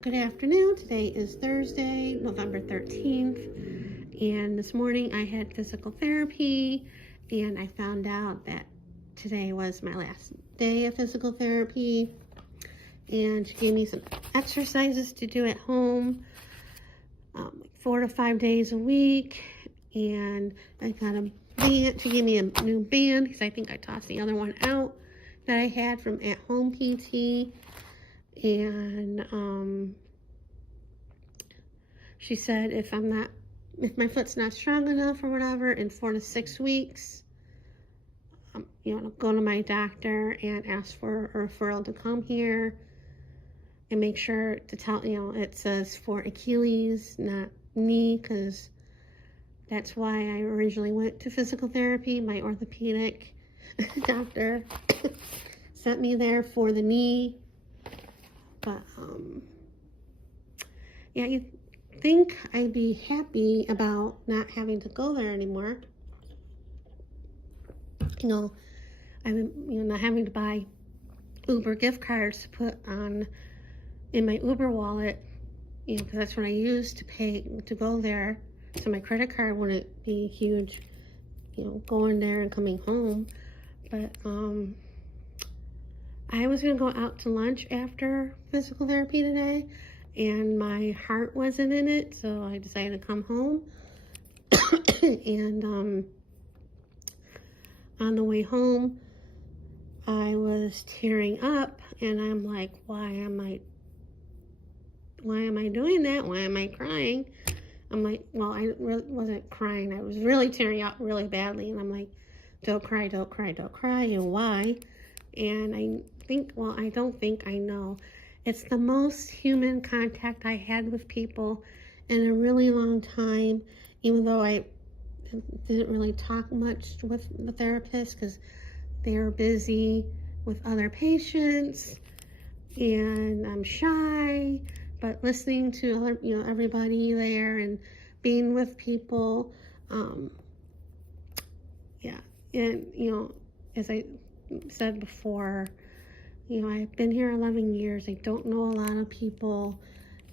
Good afternoon. Today is Thursday, November 13th, and this morning I had physical therapy, and I found out that today was my last day of physical therapy, and she gave me some exercises to do at home, 4 to 5 days a week, and I got a band. She gave me a new band because I think I tossed the other one out that I had from at home PT. And she said if my foot's not strong enough or whatever, in 4 to 6 weeks, go to my doctor and ask for a referral to come here, and make sure to tell, it says for Achilles, not knee, because that's why I originally went to physical therapy. My orthopedic doctor sent me there for the knee. But, yeah, you think I'd be happy about not having to go there anymore. I'm, not having to buy Uber gift cards to put on in my Uber wallet, because that's what I use to pay to go there. So my credit card wouldn't be huge, going there and coming home. But, I was going to go out to lunch after physical therapy today, and my heart wasn't in it, so I decided to come home. And on the way home, I was tearing up, and I'm like, why am I doing that? Why am I crying? I'm like, well, I wasn't crying. I was really tearing up really badly, and I'm like, don't cry, don't cry, don't cry. And why? And I don't think I know. It's the most human contact I had with people in a really long time, even though I didn't really talk much with the therapist because they were busy with other patients, and I'm shy. But listening to other, everybody there and being with people, yeah, and as I said before, I've been here 11 years. I don't know a lot of people,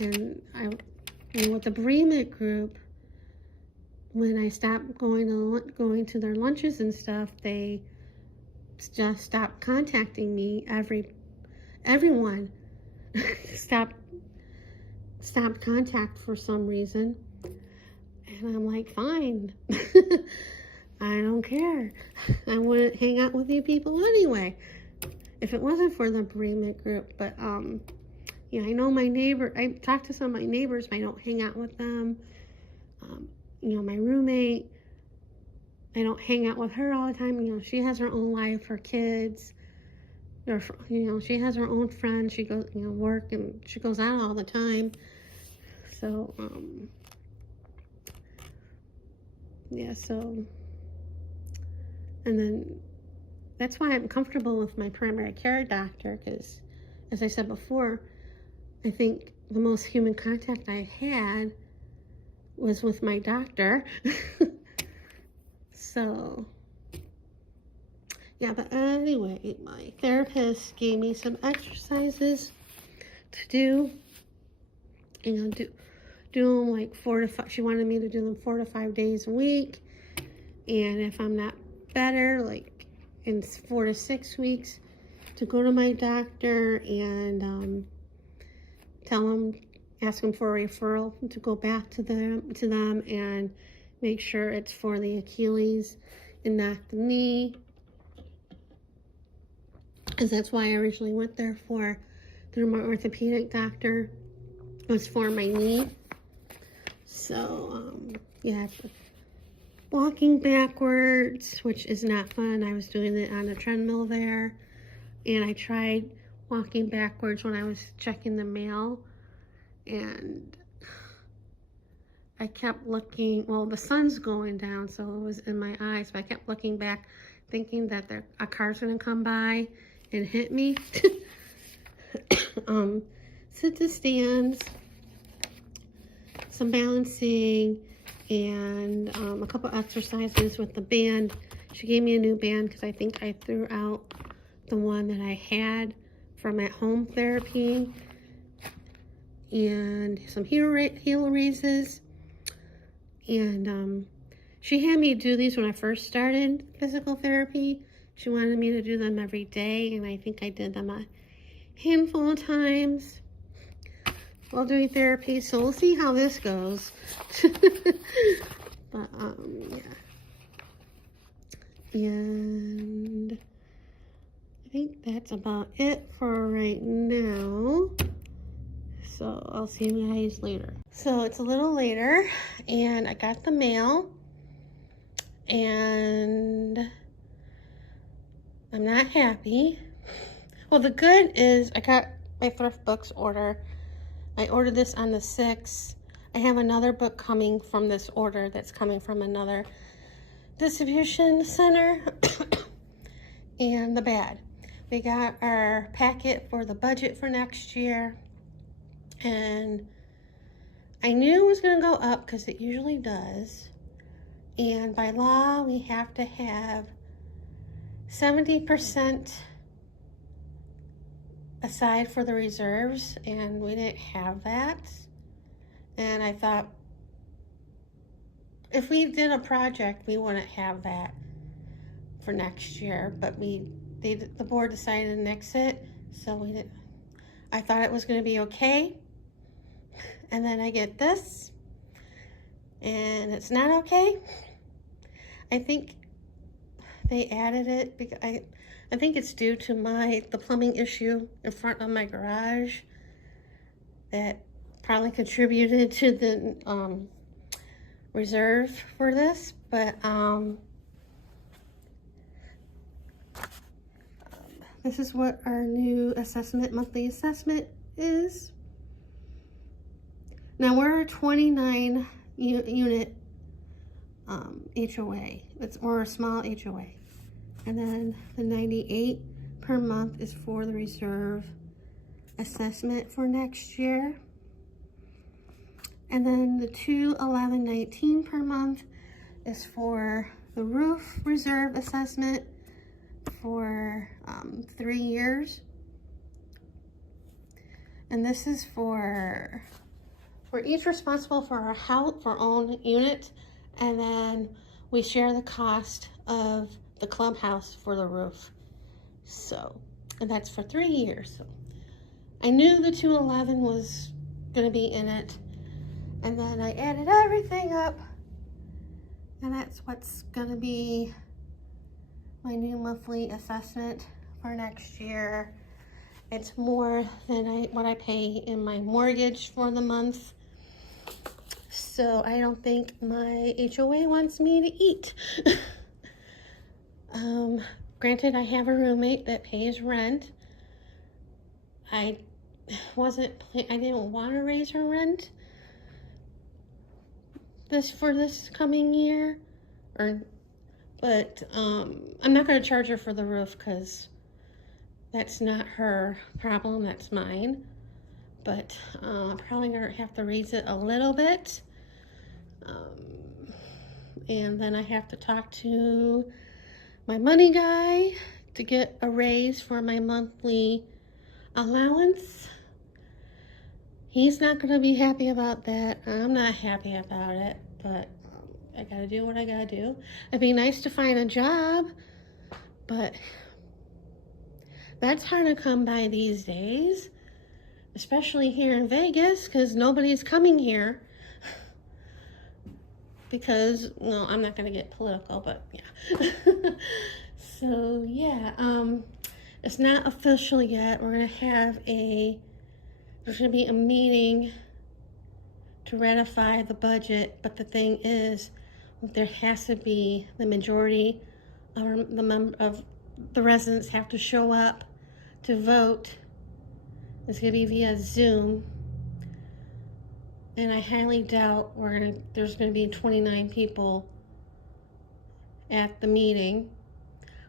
and with the bereavement group, when I stopped going to their lunches and stuff, they just stopped contacting me. Everyone stopped contact for some reason, and I'm like, fine. I don't care. I wouldn't hang out with you people anyway if it wasn't for the bereavement group. But I know my neighbor. I talk to some of my neighbors, but I don't hang out with them. My roommate, I don't hang out with her all the time. She has her own life, her kids, or she has her own friends. She goes, work, and she goes out all the time. So yeah, so, and then that's why I'm comfortable with my primary care doctor, because, as I said before, I think the most human contact I had was with my doctor. So, yeah, but anyway, my therapist gave me some exercises to do. Do them like 4 to 5. She wanted me to do them 4 to 5 days a week. And if I'm not better, like in 4 to 6 weeks, to go to my doctor and ask them for a referral to go back to them and make sure it's for the Achilles and not the knee, because that's why I originally went there through my orthopedic doctor. It was for my knee. So yeah, walking backwards, which is not fun. I was doing it on a treadmill there, and I tried walking backwards when I was checking the mail, and I kept looking. Well, the sun's going down, so it was in my eyes, but I kept looking back, thinking that a car's gonna come by and hit me. Sit to stands, some balancing, and a couple exercises with the band. She gave me a new band because I think I threw out the one that I had from at home therapy. and some heel raises. And she had me do these when I first started physical therapy. She wanted me to do them every day, and I think I did them a handful of times while doing therapy. So we'll see how this goes. But yeah. And I think that's about it for right now. So I'll see you guys later. So it's a little later, and I got the mail, and I'm not happy. Well, the good is I got my thrift books order. I ordered this on the 6th. I have another book coming from this order that's coming from another distribution center. And the bad. We got our packet for the budget for next year. And I knew it was going to go up because it usually does. And by law, we have to have 70% aside for the reserves, and we didn't have that. And I thought, if we did a project, we wouldn't have that for next year, but the board decided to nix it, so we didn't. I thought it was going to be okay, and then I get this, and it's not okay. I think they added it because I think it's due to the plumbing issue in front of my garage that probably contributed to the reserve for this, but this is what our new monthly assessment is. Now we're a 29 unit HOA. We're a small HOA. And then the 98 per month is for the reserve assessment for next year. And then the 211.19 per month is for the roof reserve assessment for 3 years. And this is we're each responsible for our own unit, and then we share the cost of the clubhouse for the roof. So, and that's for 3 years. So I knew the 211 was going to be in it, and then I added everything up, and that's what's going to be my new monthly assessment for next year. It's more than what I pay in my mortgage for the month. So I don't think my HOA wants me to eat. Granted, I have a roommate that pays rent. I didn't want to raise her rent for this coming year, but I'm not going to charge her for the roof because that's not her problem, that's mine. But I'm probably going to have to raise it a little bit. And then I have to talk to my money guy to get a raise for my monthly allowance. He's not going to be happy about that. I'm not happy about it, but I got to do what I got to do. It'd be nice to find a job, but that's hard to come by these days, especially here in Vegas, because nobody's coming here. Because, no, I'm not going to get political, but yeah. So, yeah, it's not official yet. We're going to have there's going to be a meeting to ratify the budget, but the thing is, there has to be the majority of the residents have to show up to vote. It's going to be via Zoom. And I highly doubt there's going to be 29 people at the meeting.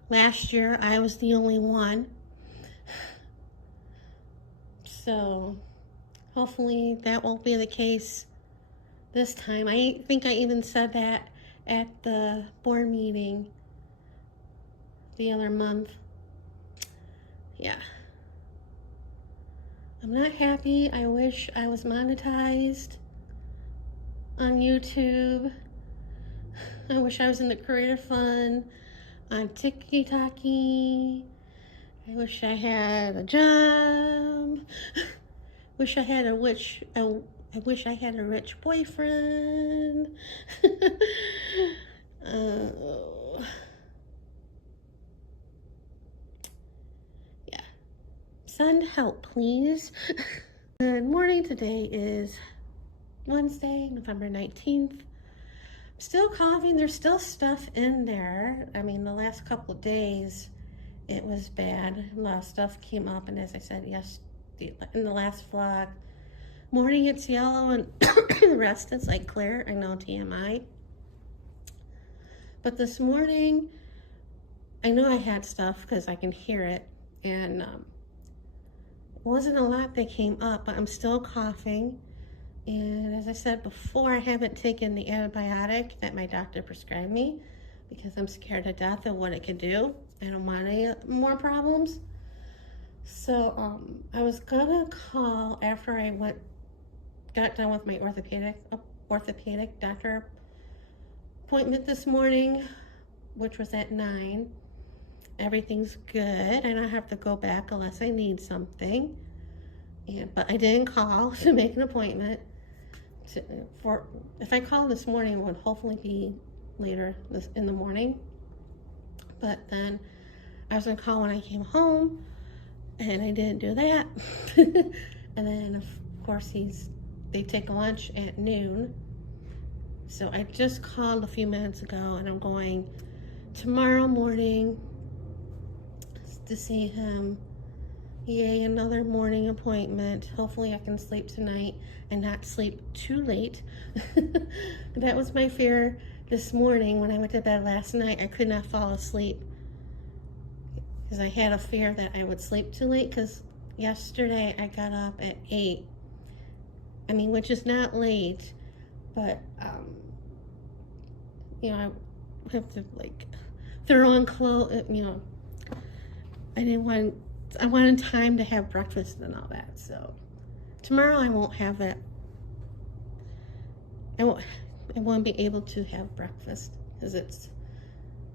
Last year, I was the only one. So, hopefully that won't be the case this time. I think I even said that at the board meeting the other month. Yeah. I'm not happy. I wish I was monetized on YouTube. I wish I was in the Creator Fund on TikTok. I wish I had a job. Wish I had I wish I had a rich boyfriend. uh, yeah. Send help, please. Good morning. Today is Wednesday, November 19th. I'm still coughing. There's still stuff in there. I mean, the last couple of days, it was bad. A lot of stuff came up, and as I said in the last vlog, morning it's yellow and the rest is like clear. I know, TMI. But this morning, I know I had stuff because I can hear it, and it wasn't a lot that came up, but I'm still coughing. And as I said before, I haven't taken the antibiotic that my doctor prescribed me because I'm scared to death of what it could do. I don't want any more problems. So I was gonna call after I got done with my orthopedic doctor appointment this morning, which was at 9. Everything's good. I don't have to go back unless I need something. But I didn't call to make an appointment. If I call this morning, it would hopefully be later in the morning. But then I was gonna call when I came home, and I didn't do that. And then of course they take lunch at noon. So I just called a few minutes ago, and I'm going tomorrow morning to see him. Yay, another morning appointment. Hopefully I can sleep tonight and not sleep too late. That was my fear this morning when I went to bed last night. I could not fall asleep because I had a fear that I would sleep too late, because yesterday I got up at 8. I mean, which is not late, but you know, I have to like throw on clothes, you know. I wanted time to have breakfast and all that. So tomorrow I won't have it. I won't be able to have breakfast because it's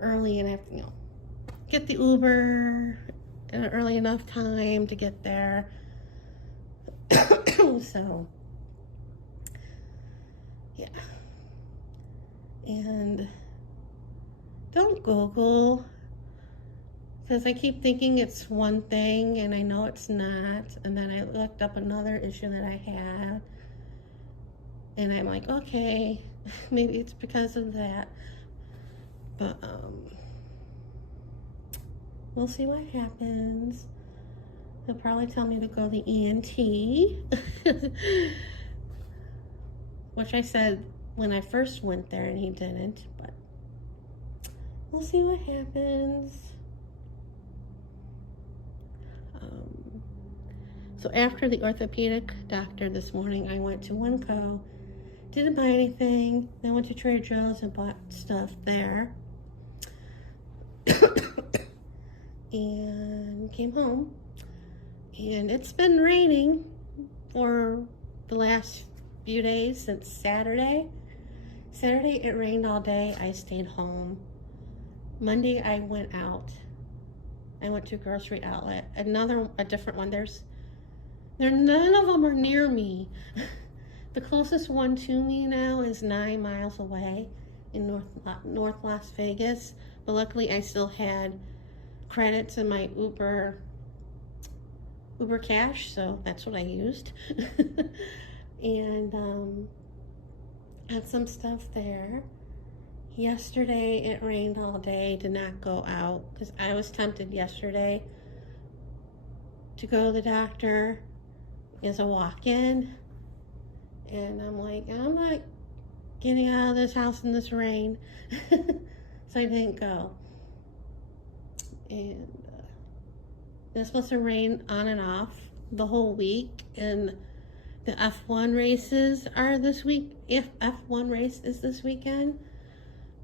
early and I have to, you know, get the Uber at an early enough time to get there. So yeah. And don't Google, because I keep thinking it's one thing and I know it's not. And then I looked up another issue that I had, and I'm like, okay, maybe it's because of that. But we'll see what happens. They'll probably tell me to go to the ENT, which I said when I first went there and he didn't, but we'll see what happens. So after the orthopedic doctor this morning, I went to Funko. Didn't buy anything. Then went to Trader Joe's and bought stuff there. And came home. And it's been raining for the last few days since Saturday. Saturday it rained all day. I stayed home. Monday I went out. I went to a grocery outlet. A different one. None of them are near me. The closest one to me now is 9 miles away in North Las Vegas. But luckily I still had credits in my Uber Cash, so that's what I used. And had some stuff there. Yesterday it rained all day, did not go out because I was tempted yesterday to go to the doctor as a walk-in, and I'm like, I'm not getting out of this house in this rain. So I didn't go. And it's supposed to rain on and off the whole week, and the F1 races are this week. If F1 race is this weekend,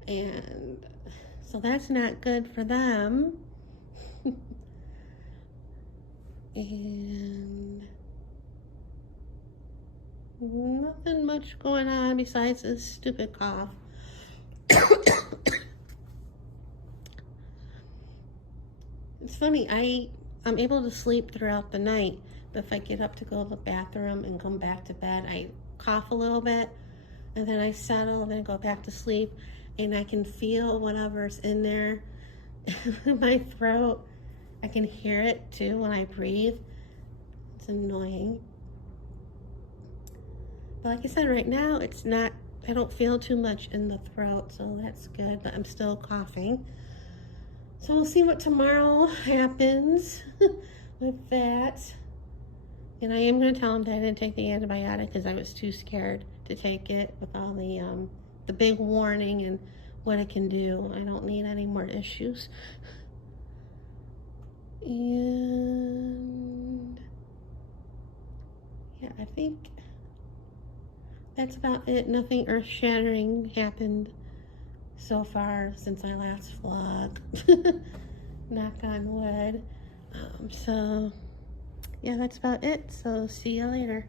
and so that's not good for them. And Nothing much going on besides this stupid cough. It's funny, I'm able to sleep throughout the night, but if I get up to go to the bathroom and come back to bed, I cough a little bit, and then I settle and then go back to sleep, and I can feel whatever's in there in my throat. I can hear it too when I breathe. It's annoying. But like I said, right now, I don't feel too much in the throat, so that's good, but I'm still coughing. So we'll see what tomorrow happens with that. And I am going to tell him that I didn't take the antibiotic because I was too scared to take it with all the big warning and what it can do. I don't need any more issues. And yeah, I think that's about it. Nothing earth-shattering happened so far since I last vlogged. Knock on wood. So yeah, that's about it. So see you later.